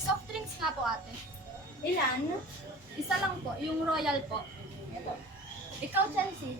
Soft drinks nga po, ate. Ilan? Isa lang po, yung royal po. Ito. Ikaw, Chelsea.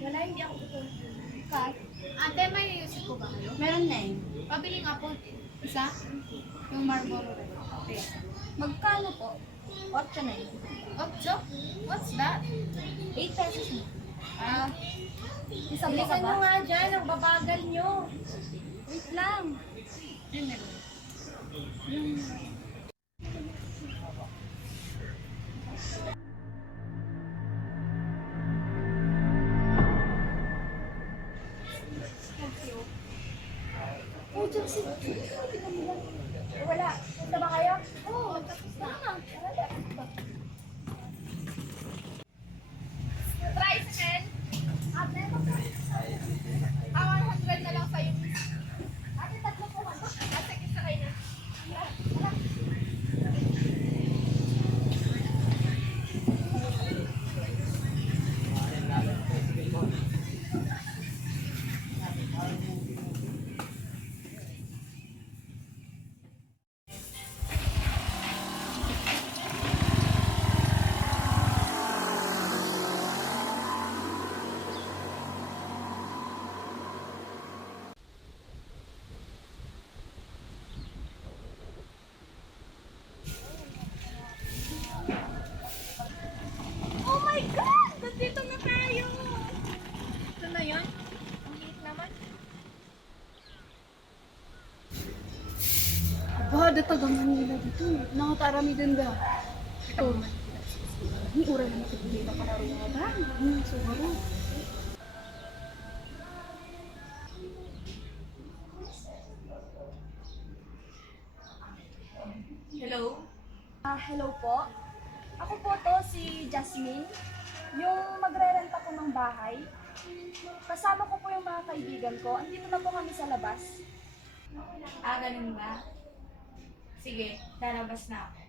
Wala, hindi ako tutulog. Kat. Ate, may music po ba kayo? Meron na eh. Pabili nga po. Isa? Yung Marlboro Red. Okay. Magkano po? 8 na eh. Otso? What's that? 8 pesos na. Ah, isa po ka Bilisan ba? nyo nga dyan, ang babagal nyo. Wait lang. Yun meron. Yung... Oh, Chelsea. Wala. Punta ba kayo? Oo, tapos na. Tricycle? Ate, ah, 100 na lang sa'yo. Ate, tatlo po man. Ate, kisa kayo na. Oh my God! Nandito na tayo! Ito na yun? Ang liit naman. Aba, datagang Manila dito. Nakatarami din ba? Ito. Ini ura na nakikita ka na rin nga ba? Siguro. Hello? Hello po. Ako po to si Jasmine, yung magre-renta ko ng bahay. Kasama ko po yung mga kaibigan ko. Andito na po kami sa labas. Ah, ganun ba? Sige, lalabas na ako.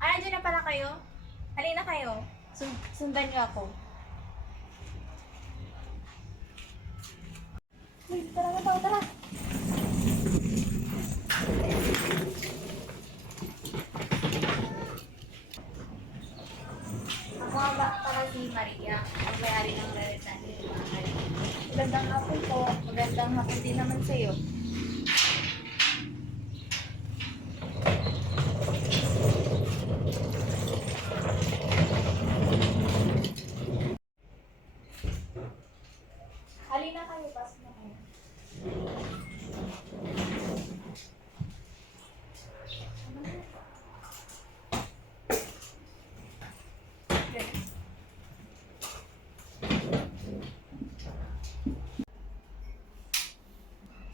Ah, andyan na pala kayo? Halina kayo. Sundan niyo ako. Uy, tara na tayo, tara. Ako nga ba pala si Maria, ang may-ari ng raritahan ng bahay. Magandang hapon po. Magandang hapon din naman sa'yo. Halina kayo, pasok na kayo.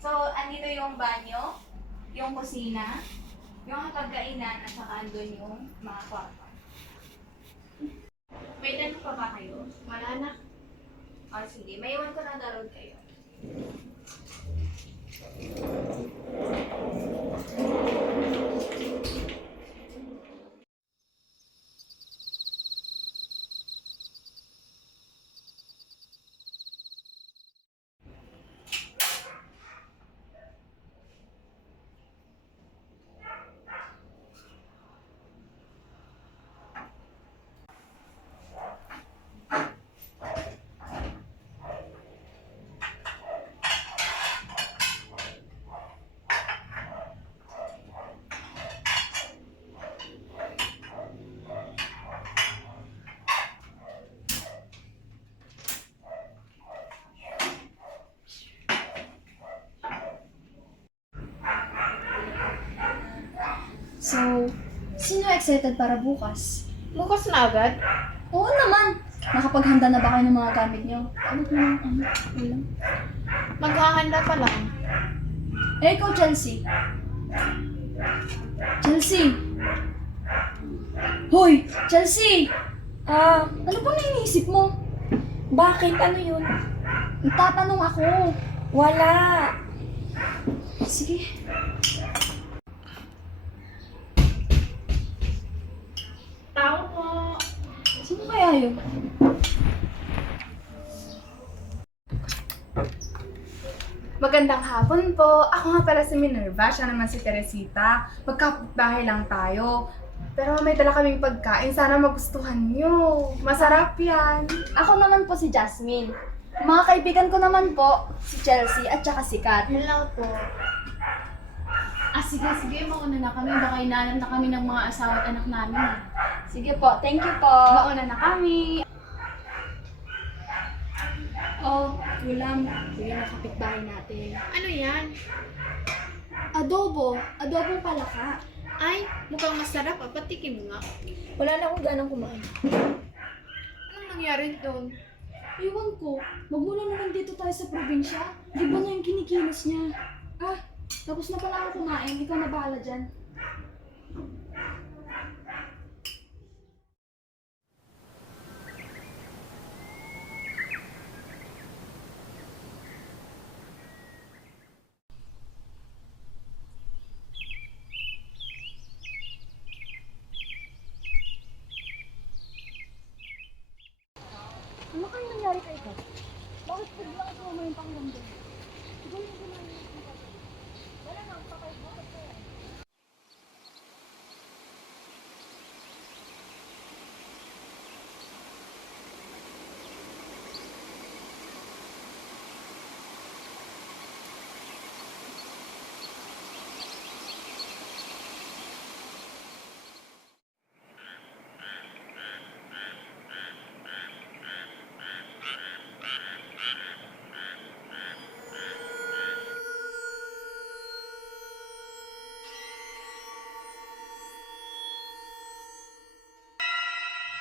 So, andito yung banyo, yung kusina, yung hapagkainan, at saka andun yung mga kwarto. May tanong pa ba kayo? Wala na. O sige, may iwan ko na darod kayo. So, sino excited para bukas? Bukas na agad? Oo naman! Nakapaghanda na ba kayo ng mga gamit niyo? Ulam? Maghahanda pa lang. Eh, ikaw, Chelsea. Chelsea! Hoy! Chelsea! Ano bang naiisip mo? Bakit? Ano yun? Nagtatanong ako. Wala. Sige. Tao po. Sino kaya yun? Magandang hapon po. Ako nga pala si Minerva, siya naman si Teresita. Magkapitbahay lang tayo. Pero may dala kaming pagkain. Sana magustuhan nyo. Masarap yan. Ako naman po si Jasmine. Mga kaibigan ko naman po, si Chelsea at saka si Kat. Hello po. Sige, mauna na kami. Baka inaanap na kami ng mga asawa at anak namin. Sige po, thank you po. Mauna na kami. Oh, ulam. Sige na kapitbahay natin. Ano yan? Adobo. Adobong palaka. Ay, mukhang masarap. Patikim mo nga. Wala na akong ganang kumain. Anong nangyari doon? Iwan ko, magmula naman dito tayo sa probinsya. Di ba na yung kinikilos niya? Tapos na pala ako kumain. Ikaw na bahala dyan. Ano kaya nangyari kay Kat? Bakit biglang sumama yung pakiramdam? Siguro yung kumain ng Kat. Wala na, pakaibukat ko yan.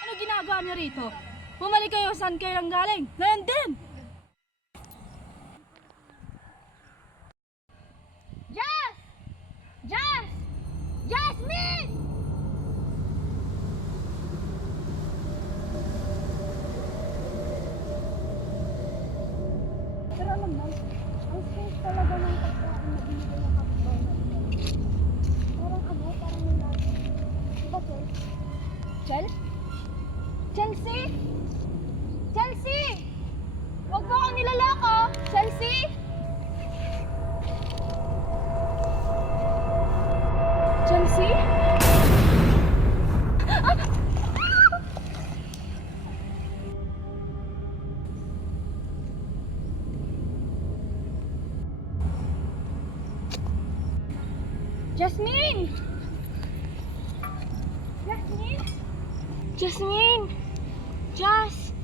Ano ginagawa niyo rito? Bumalik kayo saan kayo nang galing? Ngayon din! Jazz! Jazz! Jasmine! Pero alam mo, ang sweet talaga ng pagkain na binigay ng kapitbahay natin. Parang may lagi. Diba, Chel? Chelsea? Chelsea! Huwag mo akong nilaloko! Chelsea! Chelsea? Jasmine! Jasmine! Jasmine! Jas!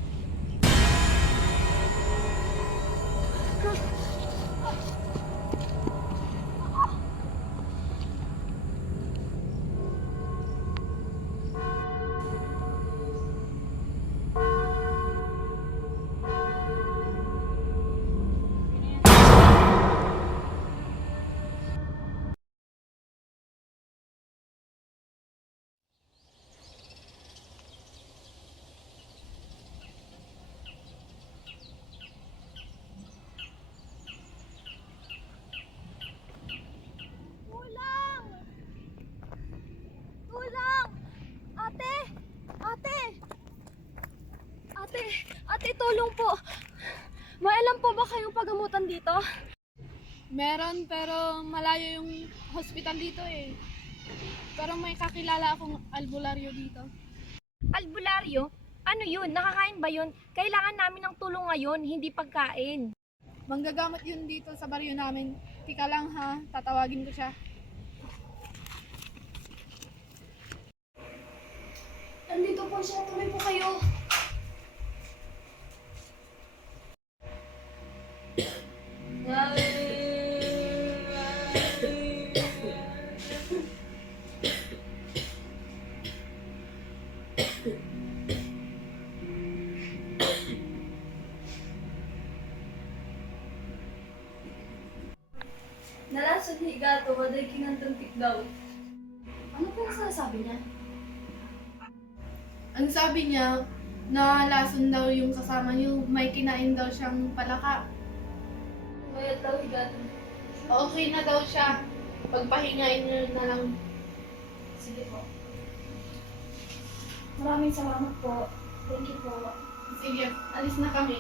Tulang! Tulang! Ate! Ate! Ate, tulong po! May alam po ba kayong pagamutan dito? Meron, pero malayo yung hospital dito eh. Pero may kakilala akong albularyo dito. Albularyo? Ano yun? Nakakain ba yun? Kailangan namin ng tulong ngayon, hindi pagkain. Manggagamot yun dito sa baryo namin. Tika lang ha, tatawagin ko siya. Nandito po siya, tuloy po kayo. Nalasan ni gato, waday kinantuntik daw. Ano po yung sinasabi niya? Ang sabi niya, na lason daw yung kasama niyo, may kinain daw siyang palaka. Mayat daw higato. Okay na daw siya. Pagpahingain niyo na lang. Sige po. Maraming salamat po. Thank you po. Sige, alis na kami.